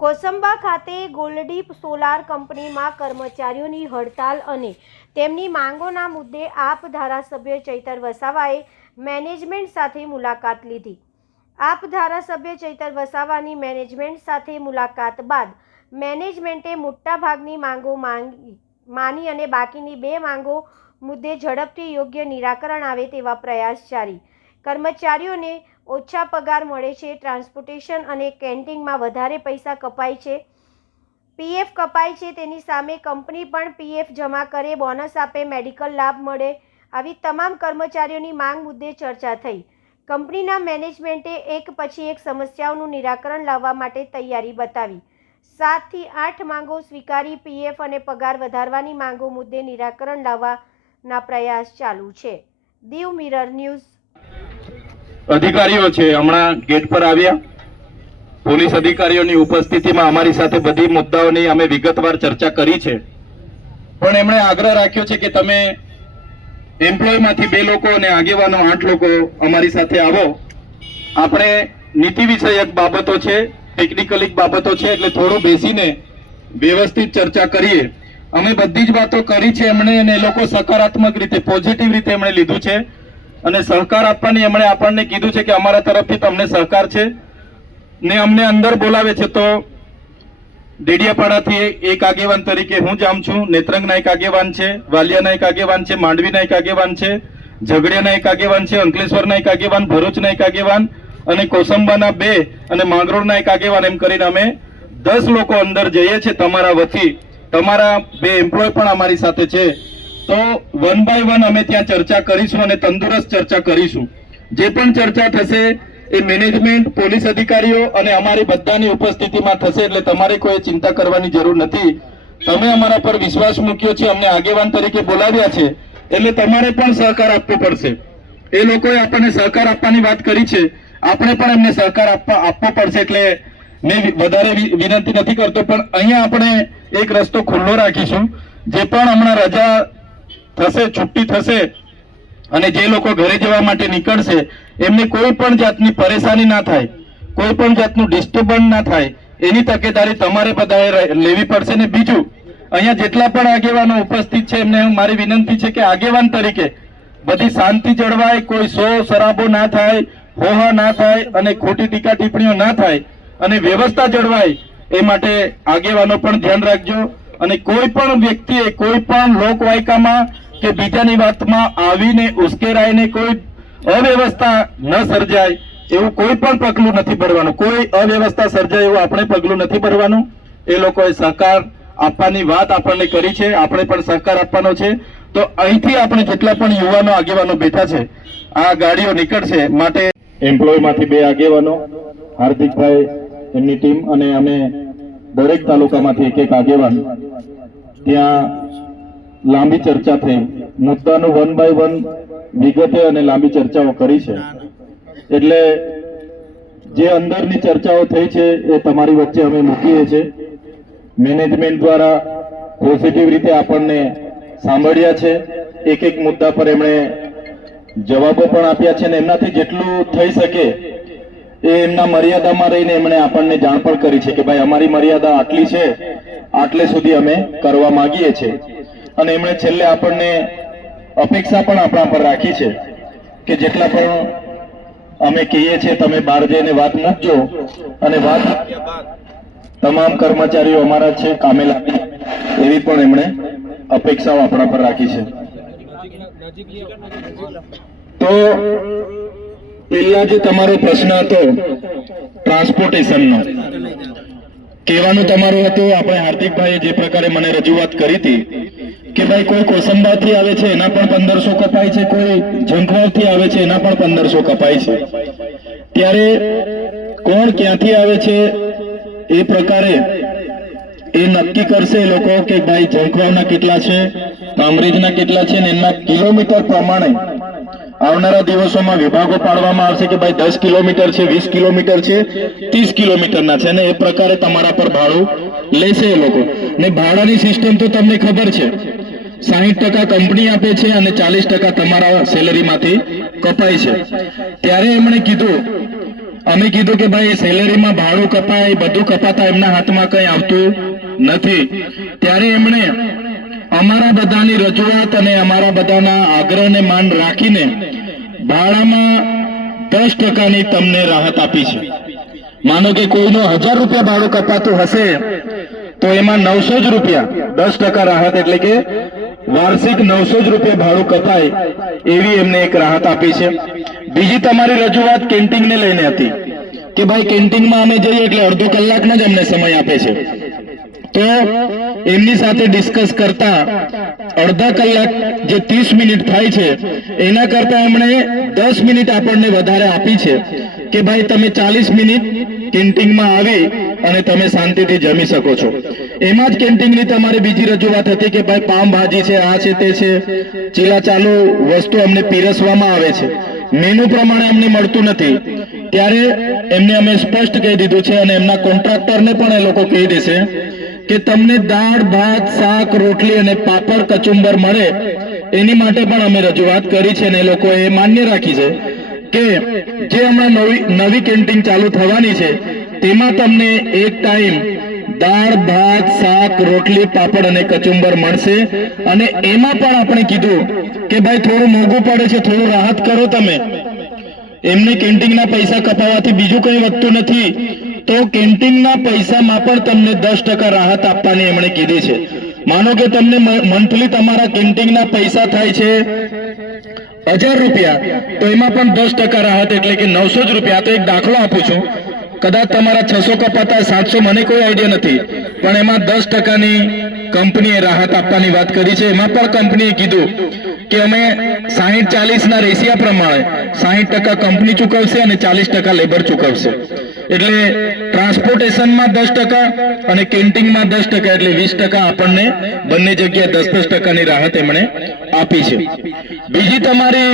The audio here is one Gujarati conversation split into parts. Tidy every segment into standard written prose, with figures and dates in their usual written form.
કોસંબા ખાતે ગોલ્ડી સોલાર કંપનીમાં કર્મચારીઓની હડતાલ અને તેમની માંગોના મુદ્દે આપ ધારાસભ્ય ચૈતર વસાવાએ મેનેજમેન્ટ સાથે મુલાકાત લીધી। આપ ધારાસભ્ય ચૈતર વસાવાની મેનેજમેન્ટ સાથે મુલાકાત બાદ મેનેજમેન્ટે મોટાભાગની માંગો માની અને બાકીની 2 માંગો મુદ્દે ઝડપથી યોગ્ય નિરાકરણ આવે તેવા પ્રયાસ જારી। કર્મચારીઓને ઓછા પગાર મળે છે, ટ્રાન્સપોર્ટેશન અને કેન્ટીનમાં વધારે પૈસા કપાય છે, પીએફ કપાય છે, તેની સામે કંપની પણ પીએફ જમા કરે, બોનસ આપે, મેડિકલ લાભ મળે, આવી તમામ કર્મચારીઓની માંગ મુદ્દે ચર્ચા થઈ। કંપનીના મેનેજમેન્ટે એક પછી એક સમસ્યાઓનું નિરાકરણ લાવવા માટે તૈયારી બતાવી। 7 થી 8 માંગો સ્વીકારી પીએફ અને પગાર વધારવાની માંગો મુદ્દે નિરાકરણ લાવવાના પ્રયાસ ચાલુ છે। Diu mirror news. અધિકારીઓ છે હમણાં ગેટ પર આવ્યા, પોલીસ અધિકારીઓની ઉપસ્થિતિમાં અમારી સાથે બધી મુદ્દાઓની અમે વિગતવાર ચર્ચા કરી છે, પણ એમણે આગ્રહ રાખ્યો છે કે તમે એમ્પ્લોયમાંથી 2 લોકો અને આગેવાનો 8 લોકો અમારી સાથે આવો। આપણે નીતિ વિષયક બાબતો છે, ટેકનિકલ બાબતો છે, એટલે થોડું બેસીને વ્યવસ્થિત ચર્ચા કરીએ। અમે બધી જ વાતો કરી છે એમણે, અને એ લોકો સકારાત્મક રીતે પોઝિટિવ રીતે એમણે લીધું છે અને સહકાર આપવાની એમણે આપણને કીધું છે કે અમારા તરફથી તમને સહકાર છે ને અમને અંદર બોલાવે છે। તો ડેડિયાપાડાથી એક આગેવાન તરીકે હું જામ છું, નેત્રંગના એક આગેવાન છે, વાલિયાના એક આગેવાન છે, માંડવીના એક આગેવાન છે, ઝઘડિયાના એક આગેવાન છે, અંકલેશ્વરના એક આગેવાન, ભરૂચના એક આગેવાન અને કોસંબાના 2 અને માંગરોળના એક આગેવાન, એમ કરીને અમે 10 લોકો અંદર જઈએ છીએ તમારા વતી। તમારા 2 એમ્પ્લોય પણ અમારી સાથે છે। તો 1 બાય 1 અમે ત્યાં ચર્ચા કરીશું અને તંદુરસ્ત ચર્ચા કરીશું। જે પણ ચર્ચા થશે એ મેનેજમેન્ટ, પોલીસ અધિકારીઓ અને અમારી બધાની ઉપસ્થિતિમાં થશે, એટલે તમારે કોઈ ચિંતા કરવાની જરૂર નથી। તમે અમારા પર વિશ્વાસ મૂક્યો છે, અમને આગેવાન તરીકે બોલાવ્યા છે, એટલે તમારે પણ સહકાર આપવો પડશે। એ લોકોએ આપણને સહકાર આપવાની વાત કરી છે, આપણે પણ એમને સહકાર આપવો પડશે। એટલે મેં વધારે વિનંતી નથી કરતો, પણ અહીંયા આપણે એક રસ્તો ખુલ્લો રાખીશું। જે પણ હમણાં રજા થશે, છુટ્ટી થશે અને જે લોકો ઘરે જવા માટે નીકળશે એમને કોઈ પણ જાતની પરેશાની ના થાય, કોઈ પણ જાતનું ડિસ્ટર્બન્સ ના થાય, એની તકેદારી તમારે બધાએ લેવી પડશે। ને બીજું, અહીંયા જેટલા પણ આગેવાનો ઉપસ્થિત છે એમને મારી વિનંતી છે કે આગેવાન તરીકે બધી શાંતિ જળવાય, કોઈ શોર શરાબો ના થાય, હોહા ના થાય અને ખોટી ટીકા ટિપ્પણીઓ ના થાય અને વ્યવસ્થા જળવાય, એ માટે આગેવાનો પણ ધ્યાન રાખજો। અને કોઈ પણ વ્યક્તિએ કોઈ પણ લોકવાયકામાં કે બીજાની વાતમાં આવીને ઉશ્કેરાઈને કોઈ અવ્યવસ્થા ન સર્જાય એવું કોઈ પણ પગલું નથી ભરવાનું। કોઈ અવ્યવસ્થા સર્જાય એવું આપણે પગલું નથી ભરવાનું। એ લોકોએ સહકાર આપવાની વાત આપણને કરી છે, આપણે પણ સહકાર આપવાનો છે। તો અહીંથી આપણે જેટલા પણ યુવાનો આગેવાનો બેઠા છે, આ ગાડીઓ નીકળશે માટે એમ્પ્લોયમાંથી 2 આગેવાનો, હાર્દિકભાઈ એમની ટીમ અને અમે દરેક તાલુકામાંથી એક આગેવાન, ત્યાં લાંબી ચર્ચા થઈ, મુદ્દાનું 1 બાય 1 વિગતે અને લાંબી ચર્ચાઓ કરી છે। એટલે જે અંદરની ચર્ચાઓ થઈ છે એ તમારી વચ્ચે અમે મૂકીએ છીએ। મેનેજમેન્ટ દ્વારા પોઝિટિવ રીતે આપણને સાંભળ્યા છે, એક મુદ્દા પર એમણે જવાબો પણ આપ્યા છે અને એમનાથી જેટલું થઈ શકે એ એમના મર્યાદામાં રહીને એમણે આપણને જાણ પણ કરી છે કે ભાઈ અમારી મર્યાદા આટલી છે, આટલે સુધી અમે કરવા માંગીએ છીએ। અને એમણે છેલ્લે આપણને અપેક્ષા પણ આપણા પર રાખી છે કે જેટલા પણ અમે કહીએ છીએ તમે બહાર જઈને વાત મૂકજો અને વાત તમામ કર્મચારીઓ અમારા છે, કામે લાગે, એવી પણ એમણે અપેક્ષાઓ આપણા પર રાખી છે। તો પહેલા જે તમારો પ્રશ્ન હતો ટ્રાન્સપોર્ટેશનનો, કહેવાનું તમારું હતું, આપણે હાર્દિકભાઈએ જે પ્રકારે મને રજૂઆત કરી હતી કે ભાઈ કોઈ કોસંબાથી આવે છે એના પણ 1500 કપાય છે, કોઈ ઝંખવાડથી આવે છે એના પણ 1500 કપાય છે। ત્યારે કોણ ક્યાંથી આવે છે એ પ્રકારે એ નક્કી કરશે એ લોકો કે ભાઈ ઝંખવાડના કેટલા છે, કામરેજના કેટલા છે, ને એના કિલોમીટર પ્રમાણે આવનારા દિવસોમાં વિભાગો પાડવામાં આવશે કે ભાઈ 10 કિલોમીટર છે, 20 કિલોમીટર છે, 30 કિલોમીટરના છે, અને એ પ્રકારે તમારા પર ભાડું લેશે એ લોકો. ને ભાડાની સિસ્ટમ તો તમને ખબર છે, 60% કંપની આપે છે અને 40% તમારા સેલેરીમાંથી કપાય છે. ત્યારે એમણે કીધું, અમે કીધું કે ભાઈ સેલેરીમાં ભાડું કપાય, બધું કપાતા એમના હાથમાં કંઈ આવતું નથી. ત્યારે એમણે અમારા બધાની રજૂઆત અને અમારા બધાના આગ્રહને માન રાખીને ભાડામાં 10%ની તમને રાહત આપી છે. માનો કે કોઈનો 1000 રૂપિયા ભાડું કપાતું હશે તો એમાં 900 જ રૂપિયા, 10% રાહત એટલે કે વાર્ષિક 900 જ રૂપિયા ભાડું કપાય એવી એમને એક રાહત આપી છે. બીજી તમારી રજૂઆત કેન્ટીનને લઈને હતી કે ભાઈ કેન્ટીનમાં અમે જઈએ એટલે અડધો કલાકનો જ અમને સમય આપે છે. તો એમની સાથે ડિસ્કસ કરતા અડધા કલાક જે 30 મિનિટ થાય છે એના કરતા એમણે 10 મિનિટ આપણને વધારે આપી છે કે ભાઈ તમે 40 મિનિટ કેન્ટીનમાં આવી અને તમે શાંતિથી જમી શકો છો. એમાં જ કેન્ટીનની તમારી બીજી રજૂઆત હતી કે ભાઈ પાવભાજી છે, આ છે, તે છે, ચીલા ચાલુ વસ્તુ અમને પીરસવામાં આવે છે, મેનુ પ્રમાણે અમને મળતું નથી. ત્યારે એમને અમે સ્પષ્ટ કહી દીધું છે અને એમના કોન્ટ્રાક્ટરને પણ એ લોકો કહી દેશે કે તમને દાળ, ભાત, શાક, રોટલી અને પાપડ કચુંબર મળે એની માટે પણ અમે રજૂઆત કરી છે અને એ લોકોએ માન્ય રાખી છે કે જે હમણાં નવી કેન્ટીન ચાલુ થવાની છે તેમાં તમને એક ટાઈમ દાળ, ભાત, શાક, રોટલી, પાપડ અને કચુંબર મળશે. અને એમાં પણ આપણે કીધું કે ભાઈ થોડું મોંઘું પડે છે, થોડું રાહત કરો તમે. એમને કેન્ટીનના પૈસા કપાવવાથી બીજું કંઈ વધતું નથી, તો કેન્ટીનના પૈસામાં પણ તમને 10% રાહત આપવાની એમણે કીધી છે. માનો કે તમને મંથલી તમારા કેન્ટીનના પૈસા થાય છે 1000 રૂપિયા, તો એમાં પણ 10% રાહત એટલે કે 900 જ રૂપિયા. તો એક દાખલો આપું છું, કદાચ તમારા 600 કપાતા 700, મને કોઈ આઈડિયા નથી, પણ એમાં 10%ની કંપનીએ રાહત આપવાની વાત કરી છે. એમાં પણ કંપનીએ કીધું કે અમે 60-40ના રેશિયા પ્રમાણે 60% કંપની ચૂકવશે અને 40% લેબર ચૂકવશે. એટલે ટ્રાન્સપોર્ટેશનમાં 10% અને કેન્ટીનમાં 10% એટલે 20% આપણને બંને જગ્યાએ 10-10%ની રાહત એમણે આપી છે. બીજી તમારી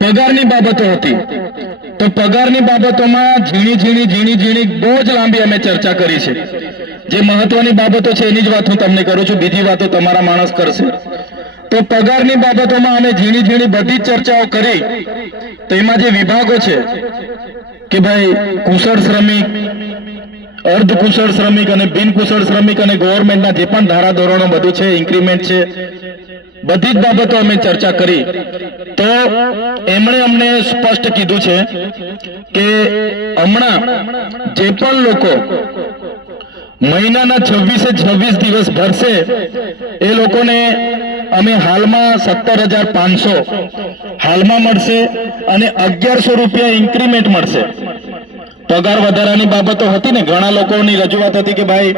પગારની બાબતો હતી, તો પગારની બાબતોમાં ઝીણી બહુ જ લાંબી અમે ચર્ચા કરી છે. જે મહત્વની બાબતો છે એની જ વાત હું તમને કરું છું, બીજી વાતો તમારા માણસ કરશે. તો પગારની બાબતોમાં અમે ઝીણી બધી જ ચર્ચાઓ કરી. તો એમાં જે વિભાગો છે કે ભાઈ કુશળ શ્રમિક, અર્ધ કુશળ શ્રમિક અને બિન કુશળ શ્રમિક અને ગવર્મેન્ટના જે પણ ધારાધોરણો બધું છે, ઇન્ક્રીમેન્ટ છે, બધી જ બાબતો અમે ચર્ચા કરી. તો એમણે અમને સ્પષ્ટ કીધું છે કે હમણાં જે પણ લોકો મહિનાના 26 દિવસ ભરશે એ લોકોને અમે હાલમાં 17,500 હાલમાં મળશે અને 1100 રૂપિયા ઇન્ક્રીમેન્ટ મળશે. પગાર વધારાની બાબતો હતી ને, ઘણા લોકોની રજૂઆત હતી કે ભાઈ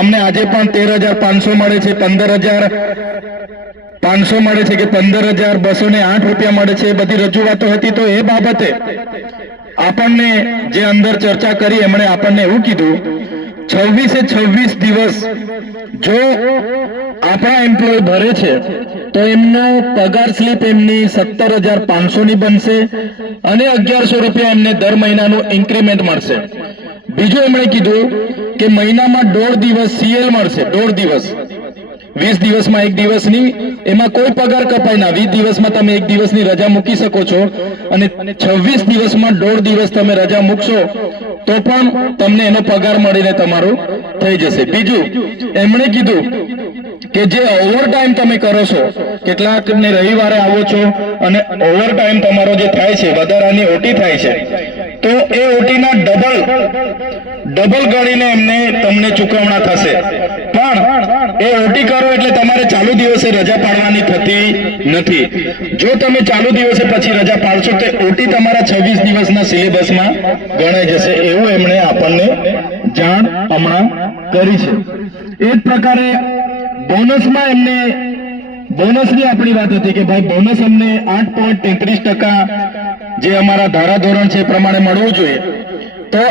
અમને આજે પણ 13,500 મળે છે, 15,500 મળે છે કે 15,208 રૂપિયા મળે છે, એ બધી રજૂઆતો હતી. તો એ બાબતે આપણને જે અંદર ચર્ચા કરી એમણે આપણને એવું કીધું 26 દિવસ જો આપણા એમ્પ્લોય ભરે છે તો એમનો પગાર સ્લીપ એમની 17,500ની બનશે અને 1100 રૂપિયા એમને દર મહિનાનું ઇન્ક્રીમેન્ટ મળશે. બીજું એમણે કીધું કે મહિનામાં 1.5 દિવસ CL મળશે, 1.5 દિવસ. 20 દિવસમાં 1 દિવસની એમાં કોઈ પગાર કપાય ના. 20 દિવસમાં તમે 1 દિવસની રજા મૂકી શકો છો અને 26 દિવસમાં 1.5 દિવસ તમે રજા મૂકશો તો પણ તમને એનો પગાર મળીને તમારું થઈ જશે. બીજું એમણે કીધું કે જે ઓવરટાઈમ તમે કરો છો, કેટલાકને રવિવારે આવો છો અને ઓવરટાઈમ તમારો જે થાય છે, વધારાની ઓટી થાય છે, તો એ ઓટીના ડબલ ગણીને એમને તમને ચૂકવણા થશે. પણ એ ઓટી કરો એટલે તમારે ચાલુ દિવસે રજા પાડવાની થતી નથી. જો તમે ચાલુ દિવસે પછી રજા પાડશો તો ઓટી તમારા 26 દિવસના સિલેબસમાં ગણાઈ જશે. એવું એમણે આપણને જાણ હમણાં કરી છે. એ જ પ્રકારે બોનસમાં એમને બોનસની આપણી વાત હતી કે ભાઈ બોનસ અમને 8.33% જે અમારા ધારાધોરણ છે એ પ્રમાણે મળવું જોઈએ. તો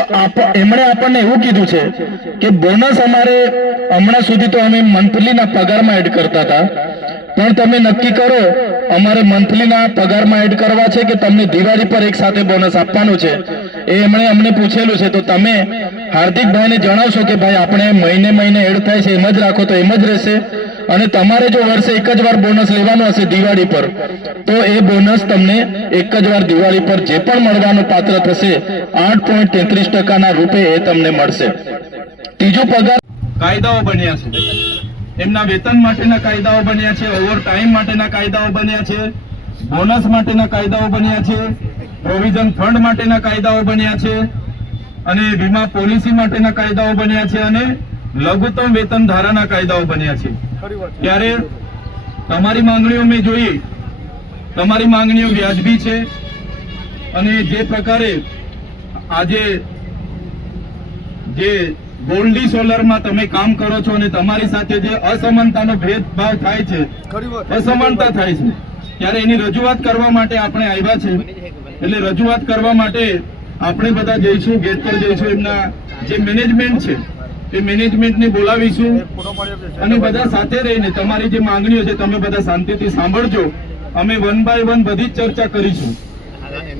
એમણે આપણને એવું કીધું છે કે બોનસ અમારે હમણાં સુધી તો અમે મંથલીના પગારમાં એડ કરતા હતા, પણ તમે નક્કી કરો અમારે મંથલીના પગારમાં એડ કરવા છે કે તમને દિવાળી પર એક સાથે બોનસ આપવાનું છે, એ એમણે અમને પૂછેલું છે. તો તમે હાર્દિકભાઈને જણાવશો કે ભાઈ આપણે મહિને મહિને એડ થાય છે એમ જ રાખો તો એમ જ રહેશે, અને તમારે જો વર્ષે એક જ વાર બોનસ લેવાનો હશે દિવાળી પર તો એ બોનસ તમને એક જ વાર દિવાળી પર જે પણ મળવાનું પાત્ર થશે 8.33% રૂપે એ તમને મળશે. ત્રીજો પગાર કાયદાઓ બન્યા છે, એમના વેતન માટેના કાયદાઓ બન્યા છે, ઓવર ટાઈમ માટેના કાયદાઓ બન્યા છે, બોનસ માટેના કાયદાઓ બન્યા છે, પ્રોવિઝન ફંડ માટેના કાયદાઓ બન્યા છે, અને વીમા પોલિસી માટેના કાયદાઓ બન્યા છે, અને લઘુત્તમ વેતન ધારાના કાયદાઓ બન્યા છે. ત્યારે તમારી માંગણીઓ મેં જોઈ, તમારી માંગણીઓ વ્યાજબી છે, અને જે પ્રકારે આજે જે ગોલ્ડી સોલરમાં તમે કામ કરો છો અને તમારી સાથે જે અસમાનતાનો ભેદભાવ થાય છે, અસમાનતા થાય છે, ત્યારે એની રજૂઆત કરવા માટે આપણે આવ્યા છે. એટલે રજૂઆત કરવા માટે આપણે બધા જઈશું, ગેટ પર જઈશું, એમના જે મેનેજમેન્ટ છે એ મેનેજમેન્ટને બોલાવીશું, અને બધા સાથે રહીને તમારી જે માંગણીઓ છે તમે બધા શાંતિથી સાંભળજો. અમે વન બાય વન બધી જ ચર્ચા કરીશું.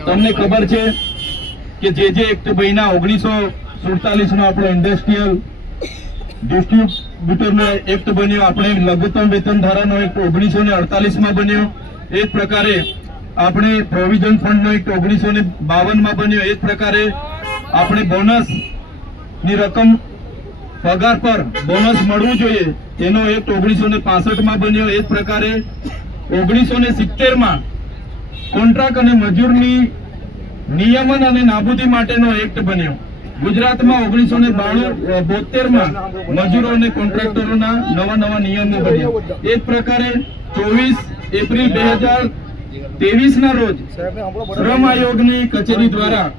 તમને ખબર છે કે જે એક્ટ બન્યા 1947 નો આપણો ઇન્ડસ્ટ્રીયલ ડિસ્ટ્રીબ્યુટરનો એક્ટ બન્યો, આપણે લઘુત્તમ વેતન ધારાનો એક્ટ 1948 માં બન્યો, એ જ પ્રકારે આપણે પ્રોવિઝન ફંડનો એક્ટ 1952 માં બન્યો, એ જ પ્રકારે આપણે બોનસ ની રકમ પગાર પર બોનસ મળવું જોઈએ એનો એક્ટ 1965 માં બન્યો, એ જ પ્રકારે 1970 માં કોન્ટ્રાક્ટ અને મજૂરની નિયમન અને નાબૂદી માટેનો એક્ટ બન્યો. ગુજરાતમાં 1972 માં મજૂરો અને કોન્ટ્રાક્ટરોના નવા નિયમો બન્યા. એ જ પ્રકારે 24 એપ્રિલ 2023 ના રોજ શ્રમ આયોગની કચેરી દ્વારા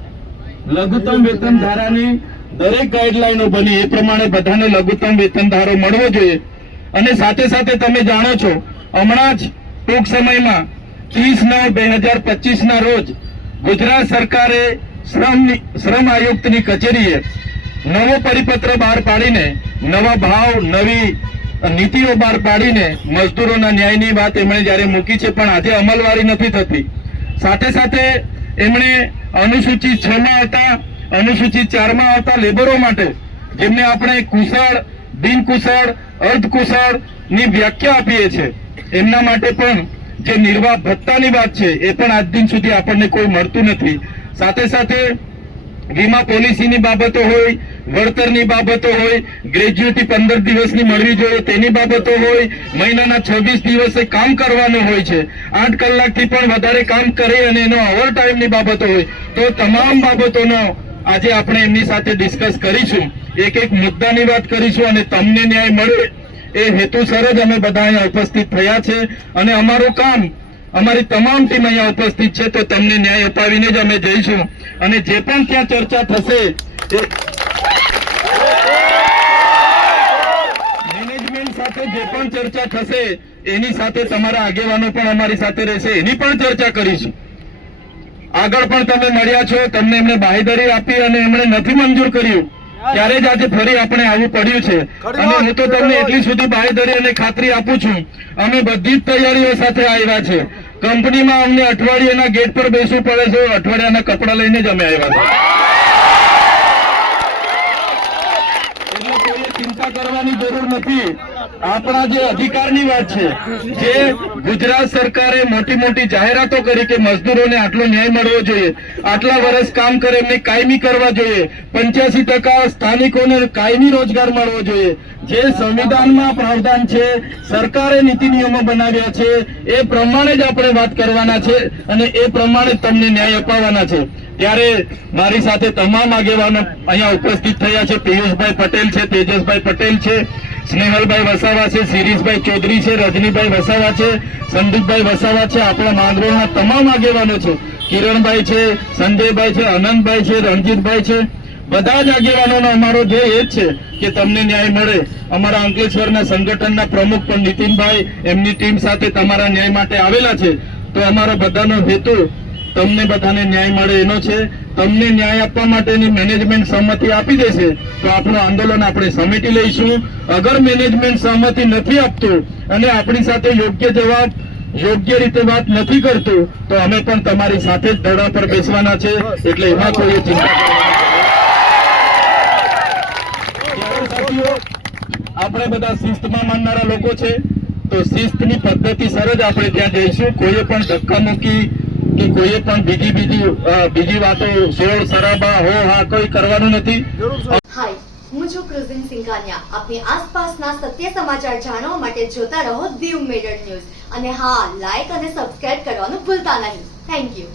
લઘુત્તમ વેતન ધારાની દરેક ગાઈડલાઈનો બની, એ પ્રમાણે બધાને લઘુત્તમ વેતન ધારો મળવો જોઈએ. અને સાથે સાથે તમે જાણો છો હમણાં જ ટૂંક સમયમાં 30/9/2025 ના રોજ ગુજરાત સરકારે શ્રમ આયુક્તની કચેરીએ નવો પરિપત્ર બહાર પાડીને નવા ભાવ, નવી નીતિઓ બહાર પાડીને મજદૂરોના ન્યાયની વાત એમણે જયારે મૂકી છે, પણ આજે અમલવારી નથી થતી. સાથે સાથે એમણે અનુસૂચિત 6 માં આવતા, અનુસૂચિત 4 માં આવતા લેબરો માટે જેમને આપણે કુશળ, બિનકુશળ, અર્ધકુશળ ની વ્યાખ્યા આપીએ છીએ, એમના માટે પણ જે નિર્વાહ ભત્તાની વાત છે એ પણ આજ દિન સુધી આપણને કોઈ મળતું નથી. સાથે સાથે વીમા પોલિસીની બાબતો હોય, વળતરની બાબતો હોય, ગ્રેજ્યુટી 15 દિવસની મળવી જોઈએ તેની બાબતો હોય, મહિનાના 26 દિવસે કામ કરવાનું હોય છે, 8 કલાકથી પણ વધારે કામ કરે અને એનો ઓવર ટાઈમની બાબતો હોય, તો તમામ બાબતોનો આજે આપણે એમની સાથે ડિસ્કસ કરીશું, એક એક મુદ્દાની વાત કરીશું, અને તમને ન્યાય મળે એ હેતુસર જ અમે બધા અહીંયા ઉપસ્થિત થયા છે. અને અમારું કામ, અમારી તમામ ટીમ અહીંયા ઉપસ્થિત છે, તો તમને ન્યાય અપાવીને જ અમે જઈશું. અને જે પણ ત્યાં ચર્ચા થશે મેનેજમેન્ટ સાથે જે પણ ચર્ચા થશે એની સાથે તમારા આગેવાનો પણ અમારી સાથે રહેશે, એની પણ ચર્ચા કરીશું. આગળ પણ તમે મળ્યા છો, તમને એમને બાંહેધરી આપી અને એમણે નથી મંજૂર કર્યું, ત્યારે જ આજે ફરી આપણે આવવું પડ્યું છે. અને હું તો તમને એટલી સુધી બાંહેધરી અને ખાતરી આપું છું, અમે બધી જ તૈયારીઓ સાથે આવ્યા છે. કંપનીમાં અમને અઠવાડિયાના ગેટ પર બેસવું પડે છે, અઠવાડિયાના કપડા લઈને જ અમે આવ્યા છે. એટલે કોઈએ ચિંતા કરવાની જરૂર નથી. આપણા જે અધિકારની વાત છે, જે ગુજરાત સરકારે મોટી જાહેરાતો કરી કે મજદૂરોને આટલો ન્યાય મળવો જોઈએ, આટલા વર્ષ કામ કરે એમને કાયમી કરવા જોઈએ, 85% સ્થાનિકોને કાયમી રોજગાર મળવો જોઈએ, જે સંવિધાનમાં પ્રાવધાન છે, સરકારે નીતિ નિયમો બનાવ્યા છે, એ પ્રમાણે જ આપણે વાત કરવાના છે અને એ પ્રમાણે તમને ન્યાય અપાવવાના છે. ત્યારે મારી સાથે તમામ આગેવાનો અહીંયા ઉપસ્થિત થયા છે. પિયુષભાઈ પટેલ છે, તેજસભાઈ પટેલ છે, સ્નેહલભાઈ વસાવા છે, શિરીષભાઈ ચૌધરી છે, રજનીભાઈ વસાવા છે, સંદીપભાઈ વસાવા છે, આપણા માંગરોળના તમામ આગેવાનો છે, કિરણભાઈ છે, સંજયભાઈ છે, અનંતભાઈ છે, રણજીતભાઈ છે, બધા જ આગેવાનોનો અમારો ધ્યેય એ જ છે કે તમને ન્યાય મળે. અમારા અંકલેશ્વરના સંગઠનના પ્રમુખ પણ નીતિનભાઈ એમની ટીમ સાથે તમારા ન્યાય માટે આવેલા છે. તો અમારો બધાનો હેતુ તમને બધાને ન્યાય મળે એનો છે. તમને ન્યાય આપવા માટેની મેનેજમેન્ટ સહમતિ આપી દેશે તો આપણું આંદોલન આપણે સમેટી લઈશું. અગર મેનેજમેન્ટ સહમતિ નથી આપતું અને આપણી સાથે યોગ્ય રીતે વાત નથી કરતું તો અમે પણ તમારી સાથે જ દડા પર બેસવાના છે. એટલે એમાં કોઈ ચિંતા કરવાની. આપણે બધા શિસ્તમાં માનનારા લોકો છે તો શિસ્તની પદ્ધતિસર જ આપણે ત્યાં જઈશું. કોઈએ પણ ધક્કામુક્કી કે કોઈએ પણ બીજી વાતો શોર શરાબા હો હા કોઈ કરવાનું નથી. હાય, હું છું ક્રુઝિન સિંઘાનિયા. આપની આસપાસના સત્ય સમાચાર જાણવા માટે જોતા રહો દીવ મિરર ન્યૂઝ અને હા, લાઈક અને સબસ્ક્રાઇબ કરવાનું ભૂલતા નહીં. Thank you.